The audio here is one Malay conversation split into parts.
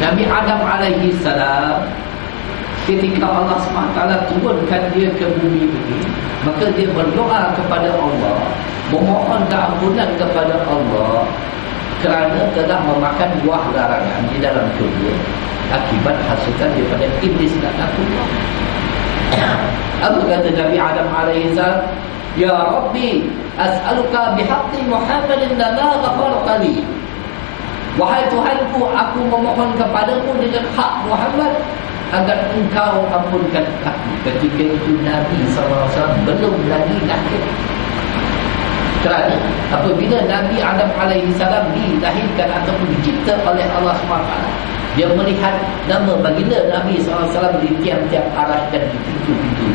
Nabi Adam alaihi salam, ketika Allah SWT turunkan dia ke bumi ini, maka dia berdoa kepada Allah, memohon keampunan kepada Allah kerana telah memakan buah larangan di dalam dunia akibat hasutan daripada iblis laknatullah. Apa kata Nabi Adam alaihi salam? Ya Rabbi, as'aluka bihaqqi Muhammadin lana ghafarta li. Wahai Tuhanku, aku memohon kepadamu dengan hak Muhammad agar engkau ampunkan aku. Ketika itu Nabi SAW belum lagi lahir. Kerana apabila Nabi Adam alaihi salam dilahirkan ataupun dicipta oleh Allah SWT, dia melihat nama baginda Nabi SAW di tiap-tiap arah dan di pintu-pintu.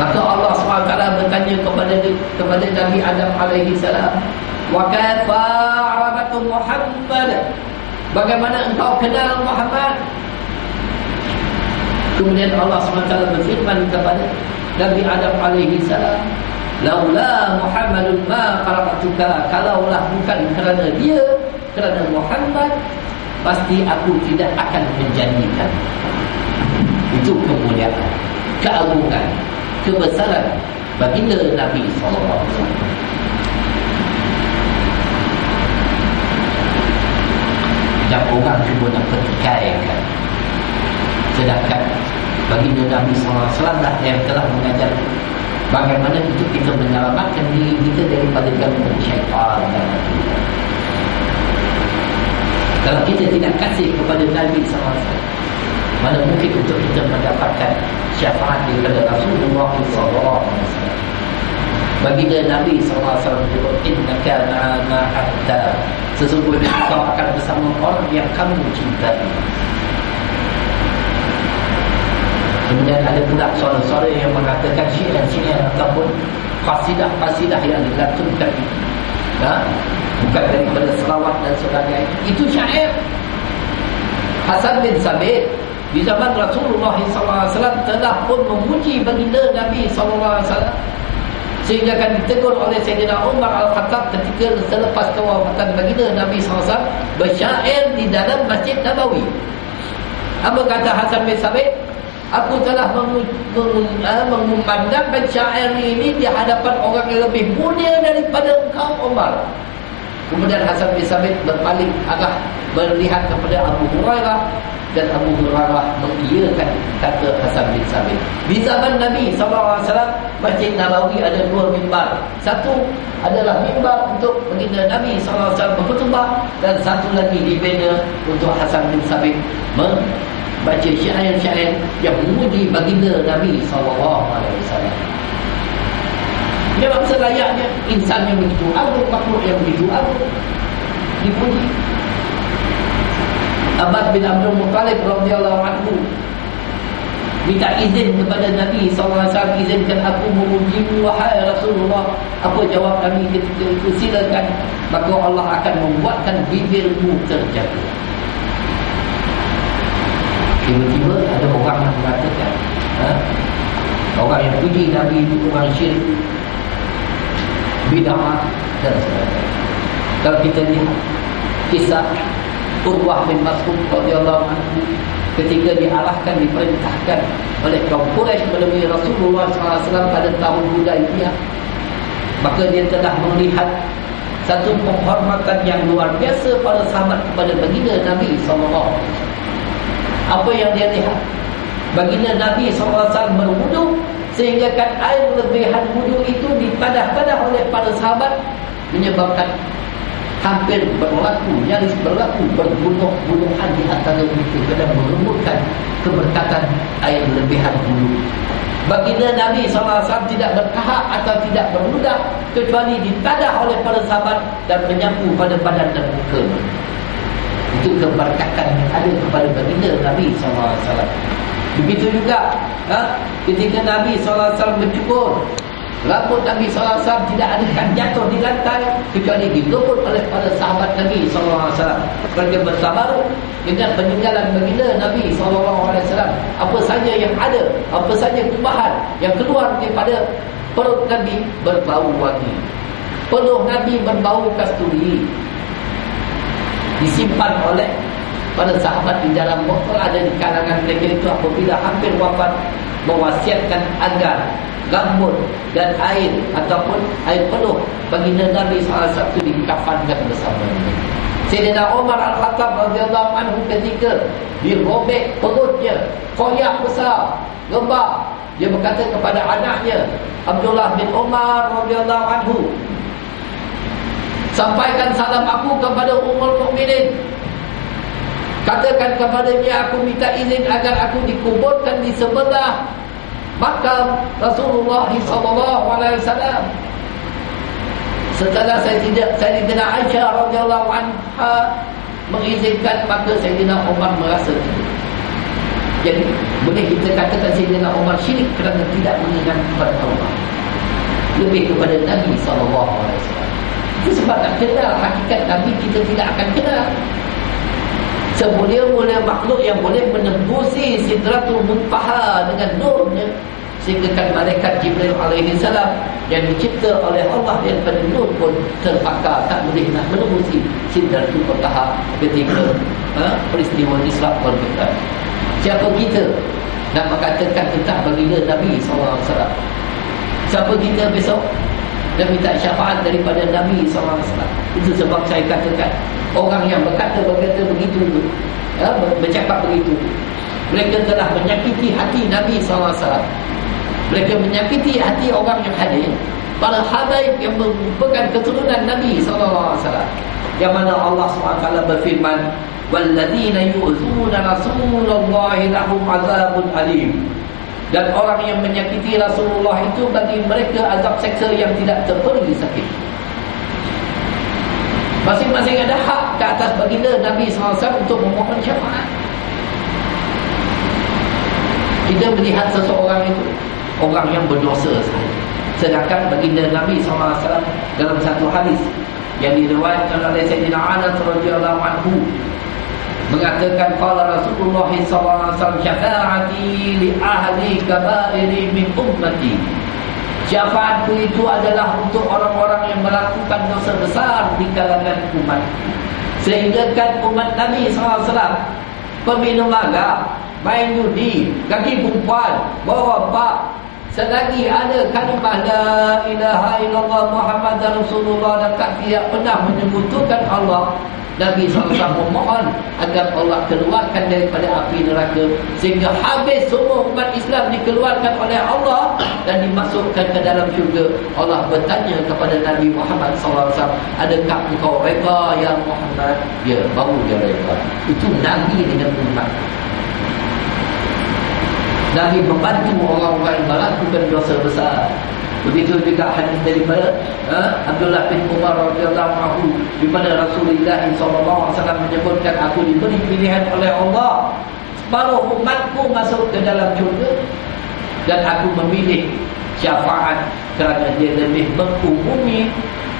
Maka Allah SWT bertanya kepada Nabi Adam alaihi salam, wa kaifa arafta Muhammad? Bagaimana engkau kenal Muhammad? Kemudian Allah SWT berfirman kepada Nabi Adam alaihi salam, laula Muhammadun ma khalaqtuka. Kalaulah bukan kerana dia, kerana Muhammad, pasti aku tidak akan menjadikan. Itu kemuliaan, keagungan, kebesaran baginda Nabi SAW. Dan orang cuma nak pertikaikan, sedangkan baginda Nabi SAW lah yang telah mengajar bagaimana untuk kita menyelamatkan diri kita daripada gangguan syaitan. Kalau kita tidak kasih kepada Nabi SAW, mana mungkin untuk kita mendapatkan syafaat daripada Rasulullah SAW. Baginda Nabi SAW menyebut, innaka ma'atta, sesungguhnya kau akan bersama orang yang kamu cintai. Kemudian ada pula suara-suara yang mengatakan syiar-syiar ataupun qasidah-qasidah yang dilantunkan itu, bukan daripada selawat dan sebagainya, itu syair. Hasan bin Sabit di zaman Rasulullah SAW telah pun memuji baginda Nabi SAW, sehingga akan ditegur oleh Sayyidina Umar Al-Khattab ketika selepas kewafatan baginda Nabi SAW bersyair di dalam Masjid Nabawi. Apa kata Hasan bin Sabit? Aku telah memandangkan syair ini di hadapan orang yang lebih mulia daripada engkau, Umar. Kemudian Hasan bin Sabit berpaling arah melihat kepada Abu Hurairah, dan Abu Hurairah mengiyakan kata Hasan bin Sabit. Di zaman Nabi SAW, Masjid Nabawi ada dua mimbar. Satu adalah mimbar untuk baginda Nabi SAW berkhutbah, dan satu lagi dibina untuk Hasan bin Sabit baca syair-syair yang memuji baginda Nabi SAW. Memang selayaknya insan yang begitu agung, makhluk yang begitu agung dipuji. Abbas bin Abdul Muttalib radhiyallahu anhu minta izin kepada Nabi SAW, izinkan aku memujimu wahai Rasulullah. Apa jawab Nabi ketika itu? Silakan. Maka Allah akan membuatkan bibirmu terjaga. Tiba-tiba ada orang yang mengatakan, orang yang puji Nabi itu orang syirik, bid'ah dan sebagainya. Kalau kita lihat kisah Urwah bin Mas'ud radhiyallahu anhu ketika diarahkan, diperintahkan oleh kaum Quraisy menemui Rasulullah SAW pada tahun Hudaybiyah, maka dia telah melihat satu penghormatan yang luar biasa para sahabat kepada baginda Nabi SAW. Apa yang dia lihat? Baginda Nabi SAW berwudu, sehingga kan air lebihan wudu itu ditadah-tadah oleh para sahabat, menyebabkan hampir berlaku, nyaris berlaku berbunuh-bunuhan di antara mereka kerana merebutkan keberkatan air lebihan wudu. Baginda Nabi SAW tidak berkahak atau tidak berludah, kecuali ditadah oleh para sahabat dan menyapu pada badan dan muka. Itu keberkatan yang ada kepada baginda Nabi SAW. Begitu juga ketika Nabi SAW mencukur, rambut Nabi SAW tidak akan jatuh di lantai kecuali dikebut oleh para sahabat Nabi SAW. Mereka bersabar dengan peninggalan baginda Nabi SAW. Apa saja yang ada, apa saja kubahan yang keluar daripada perut Nabi berbau wangi, peluh Nabi berbau kasturi, disimpan oleh Para sahabat di dalam botol ada di kalangan mereka itu apabila hampir wafat mewasiatkan agar rambut dan air ataupun air penuh baginda Nabi SAW dikafankan bersamanya. Sayyidina Umar Al-Khattab radhiyallahu anhu ketika dirobek perutnya, koyak besar, rebah, dia berkata kepada anaknya Abdullah bin Umar radhiyallahu anhu, sampaikan salam aku kepada Ummul Mukminin. Katakan kepadanya aku minta izin agar aku dikuburkan di sebelah makam Rasulullah SAW. Setelah Sayyidina Aisyah radhiyallahu anha mengizinkan, maka Sayyidina Umar merasa itu. Jadi boleh kita katakan Sayyidina Umar syirik kerana tidak mengingat kepada Allah, lebih kepada Nabi SAW. Itu sebab nak kenal hakikat Nabi kita tidak akan kenal. Semulia-mulia makhluk yang boleh menembusi Sidratul Muntaha dengan nurnya, sehingga kan malaikat Jibril alaihi salam yang dicipta oleh Allah daripada nur pun terpakar tak boleh nak menembusi Sidratul Muntaha ketika peristiwa Isra wal Mi'raj. Siapa kita nak mengatakan tentang baginda Nabi SAW? Siapa kita besok dan minta syafaat daripada Nabi SAW? Itu sebab saya katakan orang yang berkata begitu, bercakap begitu, mereka telah menyakiti hati Nabi SAW. Mereka menyakiti hati orang yang hadir, para habaib yang merupakan keturunan Nabi SAW, yang mana Allah SWT berfirman, walladzina yu'zuna rasulullahi lahum azabun alim. Dan orang yang menyakiti Rasulullah itu bagi mereka azab seksa yang tidak terperi sakit. Masing-masing ada hak ke atas baginda Nabi SAW untuk memohon syafaat. Kita melihat seseorang itu orang yang berdosa sahaja, sedangkan baginda Nabi SAW dalam satu hadis yang diriwayatkan oleh Sayyidina Anas radhiyallahu anhu mengatakan, qala Rasulullah SAW, syafaati li ahli kabairi min ummati. Syafaatku itu adalah untuk orang-orang yang melakukan dosa besar di kalangan umat. Sehingga kan umat Nabi SAW, peminum malam, main judi, kaki perempuan, bawa bak, selagi ada kalimah la ilaha illallah Muhammadar Rasulullah dan tidak pernah menyebutkan Allah, Nabi SAW memohon agar Allah keluarkan daripada api neraka, sehingga habis semua umat Islam dikeluarkan oleh Allah dan dimasukkan ke dalam syurga. Allah bertanya kepada Nabi Muhammad SAW, adakah engkau reda ya Muhammad? Ya, baru dia reda. Itu Nabi dengan umat. Nabi membantu orang-orang yang melakukan dosa besar. Begitu juga hadis daripada Abdullah bin Umar radhiyallahu anhu, di mana Rasulullah SAW menyebutkan, aku diberi pilihan oleh Allah, separuh umatku masuk ke dalam syurga dan aku memilih syafaat kerana dia lebih mengumumi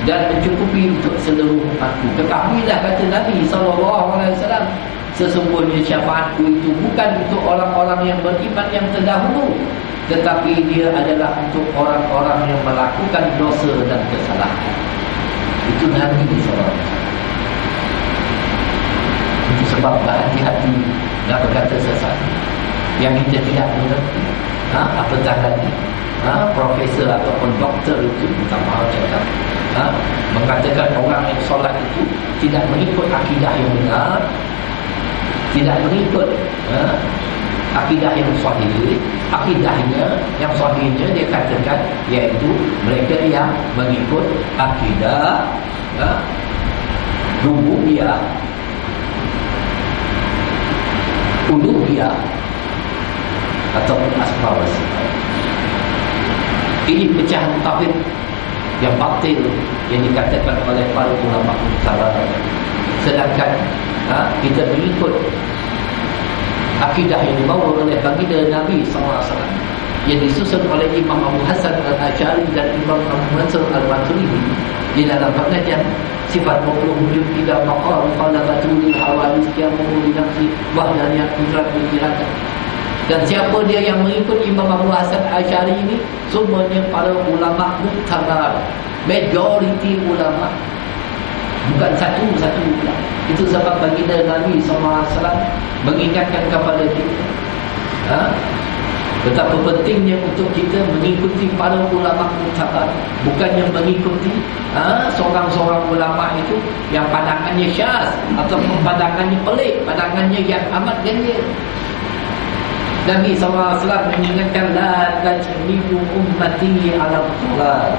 dan mencukupi untuk seluruh umatku. Ketahuilah, kata Nabi SAW, sesungguhnya syafaatku itu bukan untuk orang-orang yang beriman yang terdahulu, tetapi dia adalah untuk orang-orang yang melakukan dosa dan kesalahan. Itu Nabi SAW. Itu sebab berhati-hati dan berkata sesuatu yang kita tidak mengerti. Apatah lagi profesor ataupun doktor itu, bukan mahu cakap, mengatakan orang yang solat itu tidak mengikut akidah yang benar, tidak mengikut akidah yang sahih. Akidahnya yang sahihnya dia katakan iaitu mereka yang mengikut akidah rububiyah, uluhiyah ataupun asma wa sifat. Ini pecahan tauhid yang batil yang dikatakan oleh para ulama besar. Sedangkan kita mengikut akidah yang dibawa oleh baginda Nabi SAW yang disusun oleh Imam Abu Hasan Al-Asy'ari dan Imam Abu Mansur Al-Maturidi di dalam pengajian sifat 20 wujud tidak maqam khalaqatul hawadits qiyamuhu li nafsi wahdaniyat qudrat iradah. Dan siapa dia yang mengikut Imam Abu Hasan Al-Asy'ari ini? Semuanya para ulama muktabar, majoriti ulama Bukan satu-satu pula. Itu sebab baginda Nabi SAW mengingatkan kepada kita, betapa pentingnya untuk kita mengikuti para ulama muktabar, bukannya mengikuti seorang-seorang ulama itu yang pandangannya syaz ataupun pandangannya pelik, pandangannya yang amat ganjil. Nabi SAW mengingatkan, la tajmi'u ummati ala dhulal,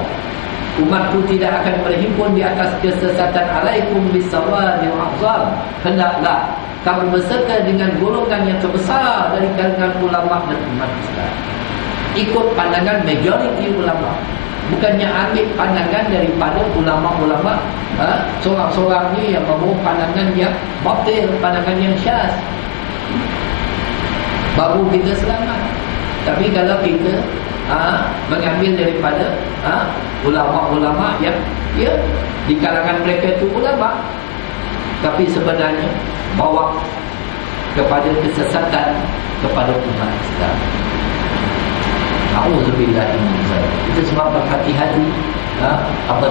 umatku tidak akan berhimpun di atas kesesatan, alaikum bisawadil azam, hendaklah kamu berserta dengan golongan yang terbesar dari kalangan ulama dan umat Islam. Ikut pandangan majoriti ulama, bukannya ambil pandangan daripada ulama-ulama seorang-seorang ni yang membawa pandangan yang batil, pandangan yang syaz, baru kita selamat. Tapi kalau kita mengambil daripada ulama-ulama yang di kalangan mereka itu ulama, tapi sebenarnya bawa kepada kesesatan kepada umat Islam. Auzubillahi min dzalik. Itu sebab berhati-hati apa